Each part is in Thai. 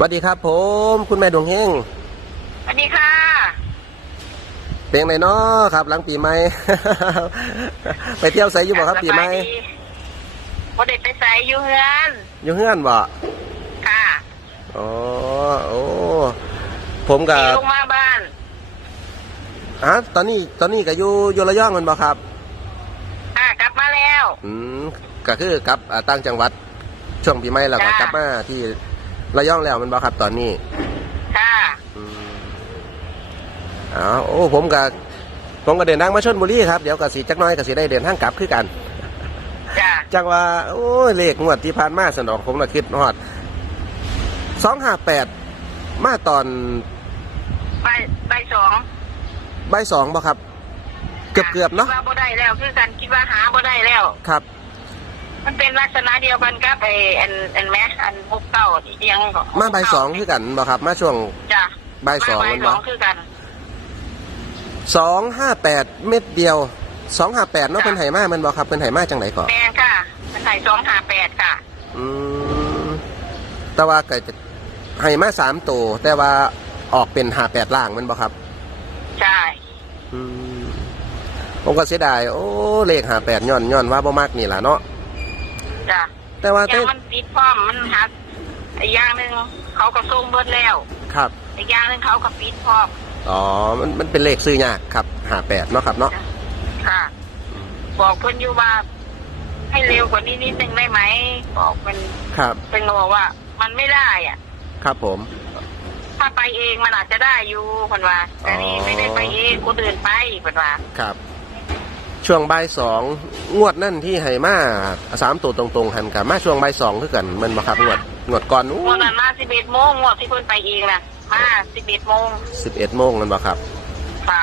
สวัสดีครับ ผมคุณแม่ดวงเฮงสวัสดีค่ะเป็นไงเนาะครับ หลังปีใหม่ ไปเที่ยวไสอยู่บ่ครับปีใหม่สบายดีบ่ได้ไปใส่อยู่เฮือนอยู่เฮือนบ่ค่ะอ๋อโอ้ผมกับขี่ลงมาบ้านฮะตอนนี้ตอนนี้ก็อยู่อยู่ระยองแมันบ่ครับค่ะกลับมาแล้ว อืมก็คือกลับอ่าต่างจังหวัด ช่วงปีใหม่แล้วก็จ้ะกลับมาที่ ระยองแล้วแมันบ่ครับตอนนี้ค่ะอืมอ๋อโอ้ผมกับผมก็เดินทางมาชลบุรีครับเดี๋ยวก็สิจักหน้อยก็สิได้เดินทางกลับคือกัน จ้ะจังว่า โอ้ยเลขงวดที่ผ่านมาสนองผมละคิดฮอดสองห้าแปดมาตอนไปไปสองใบายสองบ่ครับ เกือบเกือบๆเนาะคิดว่าบ่ได้แล้วคือกันคิดว่าหาบ่ได้แล้ว ครับ มันเป็นลักษณะเดียวกันกับไอ้อันอันแมสอันพวกเก้าที่เอียงก็มาใบายสองคือกันบ่ครับ มาช่วงจ้ะใบายสองมามันใบบ่สองคือกัน สองห้าแปดเม็ดเดียวสองห้าแปดเนาะจ้ะเป็นไหมามันบ่ครับเป็นไหมาจังไหนก่อนแมนค่ะมันใส่สองหาแปดค่ะ อืมแต่ว่าเก็จะให้มาสามตัวแต่ว่าออกเป็นห้าแปดล่างมันบ่ครับ ใช่อืมผมก็เสียดายโอ้เลขห้าแปดย้อนย้อนว่าบ่มากนี่ล่ะเนาะ จ้ะแต่ว่าอแต่ย่างมันปิดพร้อมมันหักอีกอย่างหนึ่งเขาก็ส่งเบิดแล้วครับอีกอย่างหนึ่งเขาก็ปิดพร้อมอ๋อมันมันเป็นเลขซื้อยากครับห้าแปดเนาะครับเนาะค่ะ บอกเพิ่นอยู่ว่า ให้เร็วกว่านี้นิดนึงได้ไหมบอกมันครับเพิ่นก็บอกว่า มันไม่ได้อะ ครับผม ถ้าไปเองมันอาจจะได้อยู่เพิ่นว่า แต่นี่อ๋อไม่ได้ไปเองคนอื่นไปเพิ่นว่า ครับ ช่วงบ่ายสองงวดนั่นที่ให้มาสามตัวตรงๆหันกับมาช่วงบ่ายสองคือกันแมันบ่ครับงวดงวดก่อนงวดนั้นมา11โมงงวดที่เพิ่นไปเองน่ะมา11โมงสิบเอ็ดโมงแมันบ่ครับค่ะ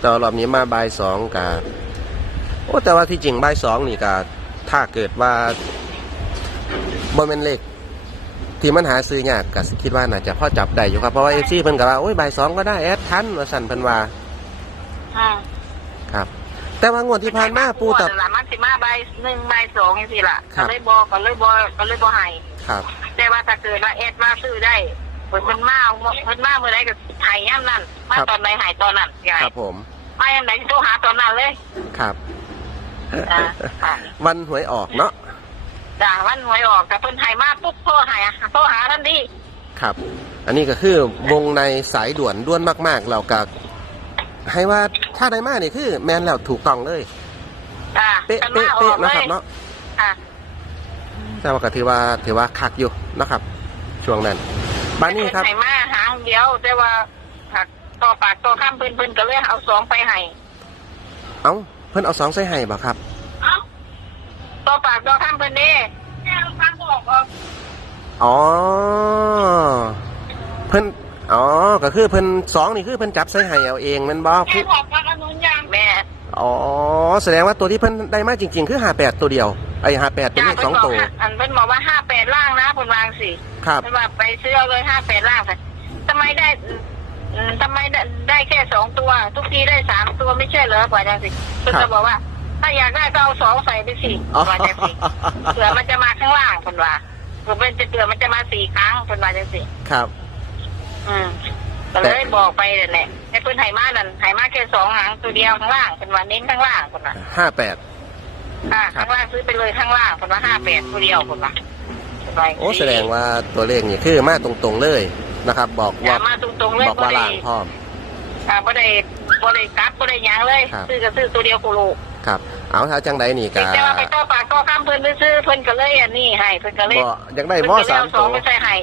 แต่ว่ารอบนี้มาบ่ายสองกับโอ้แต่ว่าที่จริงบ่ายสองนี่ก็ถ้าเกิดว่าบ่แม่นเลขที่มันหาซื้อยากก็สิคิดว่าน่าจะพอจับได้อยู่ครับเพราะว่าเอฟซีเพิ่นก็ว่าโอ้ยบ่ายสองก็ได้แอดทันว่าสั่นเพิ่นว่าอืมครับ แต่ว่างวดที่ผ่านมาปูตับงวดละมันสิมาใบายหนึ่งใบายสองจังซี่ล่ะครัก็บ เลยบอกก็เลยบอกก็เลยบ่ให้ ครับ แต่ว่าถ้าเกิดว่าเอสว่าซื้อได้เพิ่นเพิ่นมาเอาเพิ่นมาเมื่อใดก็หายย่ำนั้นมาครับ ตอนใดหายตอนนั้นใหญ่ครับผมมาย่ำไหนโทรหาตอนนั้นเลยครับ อ่าค่ะวันหวยออกเนาะด่าวันหวยออกแต่เพิ่นใหายมาปุ๊บโทรหาโทรหาทันทีครับ อันนี้ก็คือวงในสายด่วนด้วนมากๆเราก็ ให้ว่าถ้าได้มากนี่คือแมนแล้วถูกต้องเลยจ้าเป๊ะกันเป๊ะมาอเป๊ะอกเลนะคยรับเนาะค่ะแต่ว่าก็ถือว่าถือว่าคักอยู่นะครับ ช่วงนั้นบ้านนี้ครับเพิ่นใหายมาหางเดียวแต่ว่าหักต่อปากต่อข้ามเพิ่นเพิ่นก็เลยเอาสองไปให้เอ้าเพิ่นเอาสองใส่ให้บ่ครับเอ้าต่อปากต่อข้ามเพิ่นเด้แม่ฟังบอกว่าอ๋อเพิ่นอ๋อ ก็คือเพิ่นสองนี่คือเพิ่นจับใส่ให้เอาเองแมันบ่แม่คือบอกว่าอนุญาตแม่อ๋อแสดงว่าตัวที่เพิ่นได้มาจริง ๆ คือห้าแปดตัวเดียวไอ้ห้าแปดเป็นเลขสองตัวอันเป็นบอกว่าห้าแปดล่างนะคุณวางสิครับ เป็นว่าไปซื้อเอาเลยห้าแปดล่างไปทำไมได้อืมทำไมได้ได้แค่สองตัว ทุกทีได้สามตัวไม่ใช่เหรอกว่าจังสิคุณครัจะบบอกว่า ถ้าอยากได้ก็เอาสองใส่ไปสิอ๋อว่าจังสิเผื่อมันจะมาข้างล่างคุณว่าเผื่อมันจะเผื่อมันจะมาสี่ครั้งคุณว่าจังสิ ครับ อืม ก็เลยบอกไปนั่นแหละไอ้เพื่อนไหมานั่นไหมาแค่สองหางตัวเดียวข้างล่างคุณว่าเน้นข้างล่างคุณว่าห้าแปดอ่าครับข้างล่างซื้อไปเลยข้างล่างคนละห้าแปดตัวเดียวคนละโอ้แสดงว่าตัวเลขนี่คือมาตรงๆเลยนะครับ บอกอย่าว่ามาตรงๆเลยบอกว่าล่างพร้อมอ่าบ่ได้บ่ได้กัดบ่ได้หยังเลยครับซื้อก็ซื้อตัวเดียวกูรู้ครับเอาถ้าจังใดนี่ก็แต่ว่าไปต่อปากต่อข้ามเพิ่นไปซื้อเพิ่นก็เลยอันนี้ให้เพิ่นก็เลยบ่อยากได้เพิ่นบ่ก็เลยสามเอาสตัองวไปใส่ให้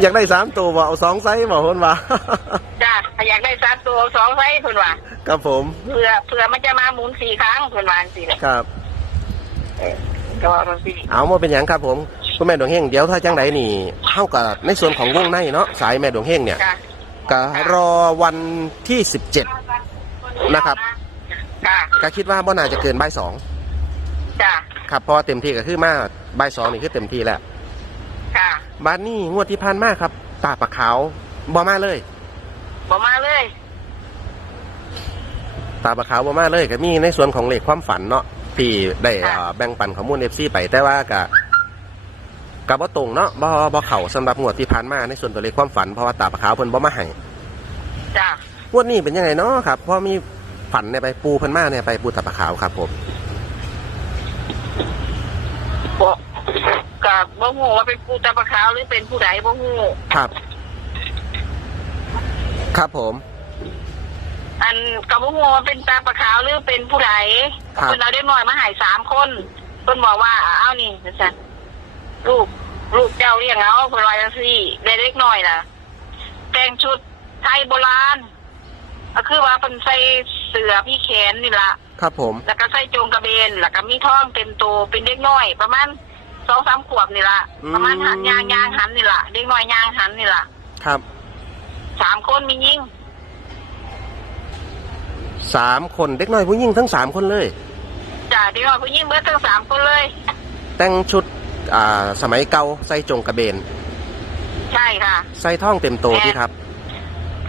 อยากได้สามตัวบ่เอาสองไซส์บ่คนว่า จ้าถ้าอยากได้สามตัวเอาสองไว้เพิ่นว่าครับผม เผื่อเผื่อมันจะมาหมุนสี่ครั้งเพิ่นว่าจังซี่แหละครับเออก็ว่ามันสิเอามาเป็นอย่างครับผมคุณแม่ดวงเฮงเดี๋ยวถ้าจังใดนี่เท่ากับในส่วนของวงในเนาะสายแม่ดวงเฮงเนี่ยจ้าก็รอวันที่สิบเจ็ดนะครับจ้าก็คิดว่าบ่น่าจะเกินบ่ายสองจ้าครับเพราะว่าเต็มที่ก็คือมาบ่ายสองนี่คือเต็มที่แล้วจ้า บ้านนี้งวดที่ผ่านมาครับ ตาปลาขาวบ่มาเลย บ่มาเลย ตาปลาขาวบ่มาเลยก็มีในส่วนของเลขความฝันเนาะที่ได้เอ่อแบ่งปันข้อมูลเอฟซีไปแต่ว่าก็กับบ่ตรงเนาะบ่บ่เข่าสำหรับงวดที่ผ่านมาในส่วนตัวเลขความฝันเพราะว่าตาปลาขาวเพิ่นบ่มาให้จ้ะงวดนี้เป็นยังไงเนาะครับเพราะมีฝันเนี่ยไปปูเพิ่นมาเนี่ยไปปูตาปลาขาวครับผม บอก กับบ่ฮู้ว่าเป็นผู้ตาปลาขาวหรือเป็นผู้ใดบ่ฮู้ครับ ครับผม อันกับบ่ฮู้ว่าเป็นตาปลาขาวหรือเป็นผู้ใดครับเพิ่นเอาเด็กน้อยมาให้สามคนเพิ่นบอกว่าเอานี่จังลูกลูกเจ้าเลี้ยงเอาเพิ่นว่าจังซี่ได้เล็กน้อยน่ะ แต่งชุดไทยโบราณก็คือว่าเป็นใส่เสื้อพี่แขนนี่ละครับผม แล้วก็ใส่โจงกระเบน แล้วก็มีท้องเต็มโตวเป็นเด็กน้อย ประมาณ สองสามขวบนี่ละประมาณหันยางยางหันนี่ละเด็กน้อยยางหันนี่ละครับสามคนมียิ่งสามคนเด็กน้อยผู้หญิงทั้งสามคนเลย จ่าเด็กน้อยผู้ยิ่งเบิดทั้งสามคนเลย แต่งชุดอ่าสมัยเก่าใส่จงกระเบน ใช่ค่ะ ใส่ท่องเต็มโตที่ครับ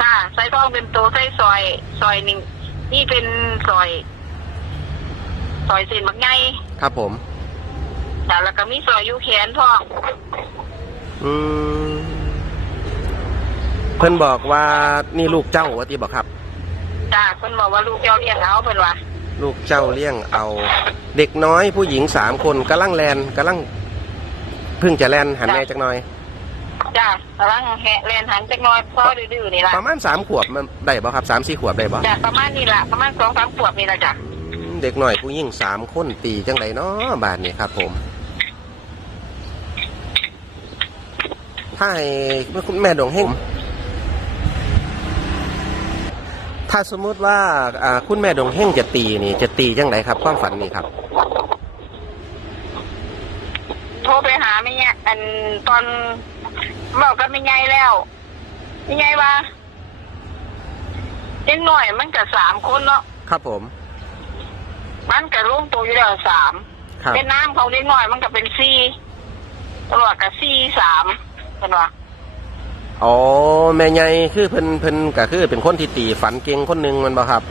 ค่ะใส่ท้องเต็มโตวใส่ซอยซอยหนึ่งนี่เป็นซอย ซอยเส้นบักไงครับผม จ้ะแล้วก็มีซอยอยูแขนท้องอืมเพิ่นบอกว่านี่ลูกเจ้าว่าที่บอกครับ จ้าเพิ่นบอกว่าลูกเจ้าเลี้ยงเอาเพิ่นว่าลูกเจ้าเลี้ยงเอา เด็กน้อยผู้หญิงสามคนกำลังแลนกำลังเพิ่งจะแลนหันแม่จักหน่อย จ้ากำลังแหะแลนหันจักหน้อยพ่อดื้อๆนี่ล่ะประมาณสามขวบมันได้บ่ครับสามสี่ขวบได้บ่จ้ะประมาณนี้ล่ะประมาณสองสามขวบนี่ล่ะจ้ะอืมเด็กหน่อยผู้หญิงสามคนตีจังไรเนาะบาทนี้ครับผม ถ้าให้คุณแม่ดวงเฮงถ้าสมมุติว่าอ่าคุณแม่ดวงเฮงจะตีนี่ จะตีจังไรครับ ความฝันนี่ครับโทรไปหาแม่เนี่ยอันตอนบอกกับแม่ใหญ่แล้วแม่ใหญ่ว่าเด็กหน่อยมันก็สามคนเนาะครับผม มันก็ลงตัวอยู่แล้วสามครับเป็นน้ำของเด็กหน่อยมันก็เป็นสี่ตลอดกับสี่สาม เป็นว่าอ๋อแม่ใหญ่คือเพิ่นเพิ่นก็คือเป็นคนที่ตีฝันเก่งคนหนึ่งแมันบ่ครับ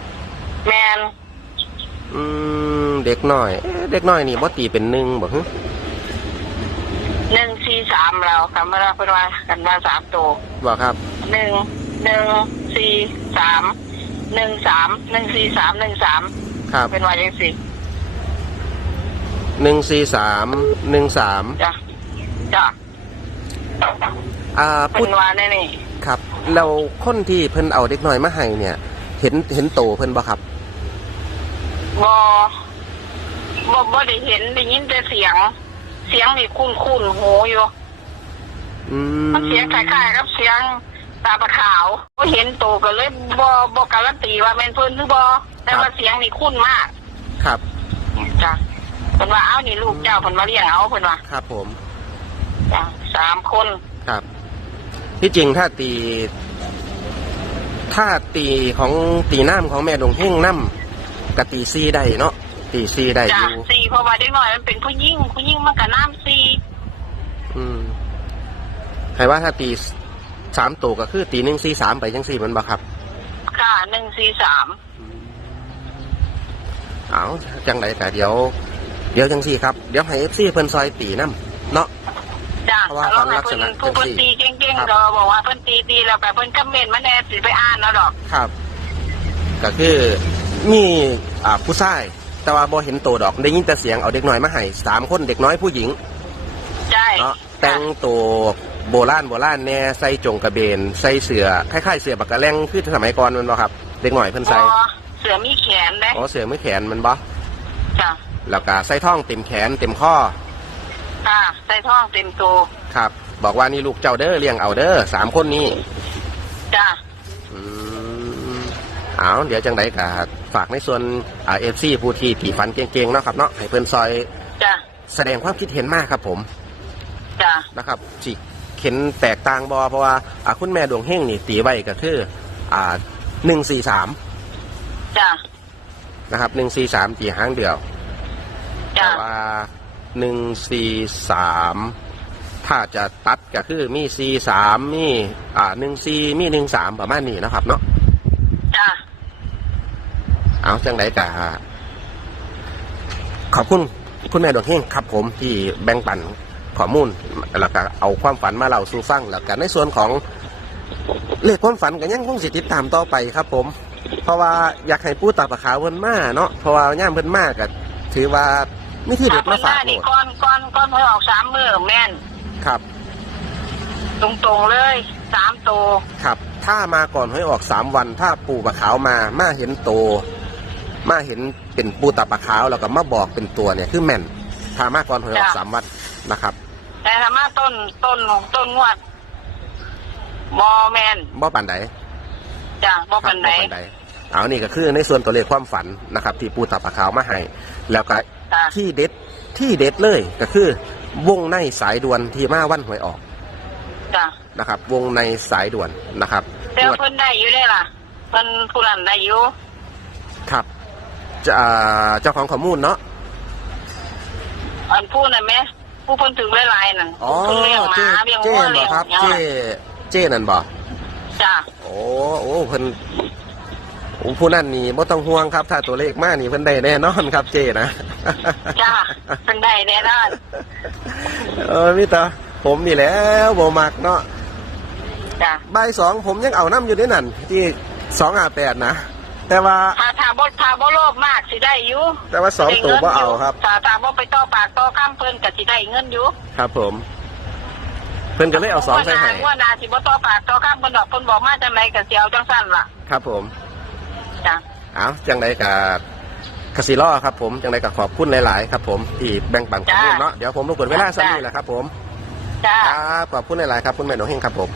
แมนอืมเด็กน้อยเอ๊ะเด็กน้อยนี่บ่ตีเป็นหนึ่งบ่ฮึหนึ่งสี่สามเราคำว่าเป็นว่ากันว่าสามตัวบ่ครับหนึ่งหนึ่งสี่สามหนึ่งสามหนึ่งสี่สามหนึ่งสามครับเป็นว่ายังสี่หนึ่งสี่สามหนึ่งสามจ้ะจ้ะ อ่าเป็พูดนว่าแน่นี่ครับแล้วคนที่เพิ่นเอาเด็กน้อยมาให้เนี่ย เห็นเห็นโตเพิ่นบ่ครับ บอบอบอได้เห็นได้ยินแต่เสียง เสียงนี่คุ้นคุ้นๆหูอยู่ อืมมันเสียงคล้ายๆกับเสียงตาปลาขาวก็เห็นโตก็เลยบอบอการนตีว่าเป็นเพิ่นหรือบอแต่ว่าเสียงนี่คุ้นมากครับ จ้ะเพิ่นว่าเอานี่ลูกเจ้าเพิ่นมาเลี้ยงเอาเพิ่นว่าครับผม จ้ะ สามคนครับ ที่จริงถ้าตี ถ้าตีของตีน้ำของแม่ดงเฮงน้ำกะตีซีได้เนาะตีซีได้อจ้ะยู่สี่เพราะว่าเด็กน้อยมันเป็นผู้หญิงผู้หญิงมันก็น้ำสี่อืมใครว่าถ้าตีสามตัวก็คือตีหนึ่งซีสามไปจังสี่มันบ่ครับ ค่ะหนึ่งสี่สามเอาจังไรกะเดี๋ยว เดี๋ยวจังสี่ครับ เดี๋ยวให้เอฟซีเพิ่นซอยตีน้ำเนาะ จ้ะเพราะว่าแล้วความลักษเพิ่นณะผู้เพิ่นจังสิตีเก่งครับๆก็บอกว่าเพิ่นตีตีแล้วแต่เพิ่นคอมเมนต์มาแน่สิไปอ่านแล้วดอก ครับ ก็คือมีอ่าผู้ชาย แต่ว่าบ่เห็นโตวดอกได้ยินแต่เสียงเอาเด็กน้อยมาให้สามคนเด็กน้อยผู้หญิงใช่เนาะแต่งตัวโบราณโบราณแน่ใส่จงกระเบน ใส่เสือคล้ายๆเสือบักกะแลงคือสมัยก่อนแมันบ่ครับ เด็กน้อยเพิ่นพใส่อเสือมีแขนได้อ๋อเสือมือแขนแมันบ่จ้ะแล้วก็ใส่ท่องเต็มแขนเต็มข้อ ค่ะใส่ท้องเต็มตัวครับ บอกว่านี่ลูกเจ้าเด้อเลี้ยงเอาเด้อสามคนนี้จ้ะอืมเอาเดี๋ยวจังไดก็ฝากในส่วนอ่าเอฟซีผู้ที่ผีฟันเก่งๆเนาะครับเนาะให้เพิ่นซอยจ้ะแสดงความคิดเห็นมากครับผมจ้ะนะครับสิเข็นแตกต่างบอเพราะว่าอ่าคุณแม่ดวงเฮงนี่ตีไว้ก็คือ อ่าหนึ่งสี่สามจ้ะนะครับหนึ่งสี่สามตีห้างเดียวแต่จ้ะว่า หนึ่งสี่สามถ้าจะตัดก็คือมีสี่สามมีอ่าหนึ่งสี่มีหนึ่งสามประมาณนี้นะครับ เนาะจ้ะเอาจังไดแต่ขอบคุณคุณแม่ดวงเฮงครับผมที่แบ่งปันข้อมูลแล้วก็เอาความฝันมาเล่าสู่ฟังแล้วกันในส่วนของเลขความฝันก็ยังคงสิติดตามต่อไปครับ ผม เพราะว่าอยากให้ปูตาปะขาวเพิ่นมาเนาะเพราะว่าย่ามเพิ่นมาก็ถือว่า นี่ที่เด็ดมาฝากหโหลนี่ดก้อนก้อนก้อนหวยออกสามมือแม่น ครับ ตรงๆเลยสามตัวครับ ถ้ามาก่อนให้ออกสามวัน ถ้าปูปะขาวมามาเห็นโต มาเห็นเป็นปูตาปะขาวแล้วก็มาบอกเป็นตัวเนี่ยคือแม่น ถ้ามาก่อนให้ออกสามวันนะครับแต่ถ้ามาต้นต้นต้นงวดบอแมนบ่ปันใดจ้ะบอครัปันไหนบ่ปันใดเอานี่ก็คือในส่วนตัวเลขความฝันนะครับ ที่ปูตาปะขาวมาให้แล้วก็ จ้ะที่เด็ดที่เด็ดเลยก็คือ วงในสายด่วนที่มาวันหวยออกจ้ะนะครับ วงในสายด่วนนะครับแต่งวว่าดเพิ่นได้อยู่ได้ล่ะเพิ่นผู้นั้นได้อยู่ครับจะอ่าเจ้าของข้อมูลเนาะ อันผู้นั่นไหมผู้เพิ่นถึงหลายๆนั่นอ๋อเพิ่นเลี้ยงหเจ้มาเลี้ยงเจ้วัวนั่นเลี้บ่ยงครับ หยังเจ้เจ้นั่นบ่ จ้ะโอ้โอ้เพิ่นโอ้ ผู้นั่นนี่บ่ต้องห่วงครับ ถ้าตัวเลขมานี่เพิ่นได้แน่นอนครับเจ้นะจ้ะเพิ่นได้แน่นอนเออพี่ตาผมนี่แหล้วบ่มักเนาะจ้ะใบายสองผมยังเอาน้ำอยู่ด้วยนั่นที่สองอาแปดนะแต่ว่าถ้าถ้าบ่ถ้าบ่โลภมากสิได้อยู่แต่ว่าสองตัวบ่เอาครับถ้าถ้าบ่ไปต่อปากต่อข้ามเพิ่นก็สิได้เงินอยู่ครับผมเพิ่นก็เลยเอาสองใส่ให้ว่านาสิบ่ต่อปากต่อข้ามเพิ่นดอกเพิ่นบอกมาจังไดก็สิเอาจังซั่นล่ะครับผม จ้ะเอาจังไดกับคาสิล่อครับผมจังไดกับขอบคุณหลาย ๆ ครับผมที่แบ่งปันข้อมูลเนาะเดี๋ยวผมรบกวนเวลาสั้นนี่แหละครับผมจ้า ครับขอบคุณหลาย ๆ ครับคุณแม่หนูเฮงครับผม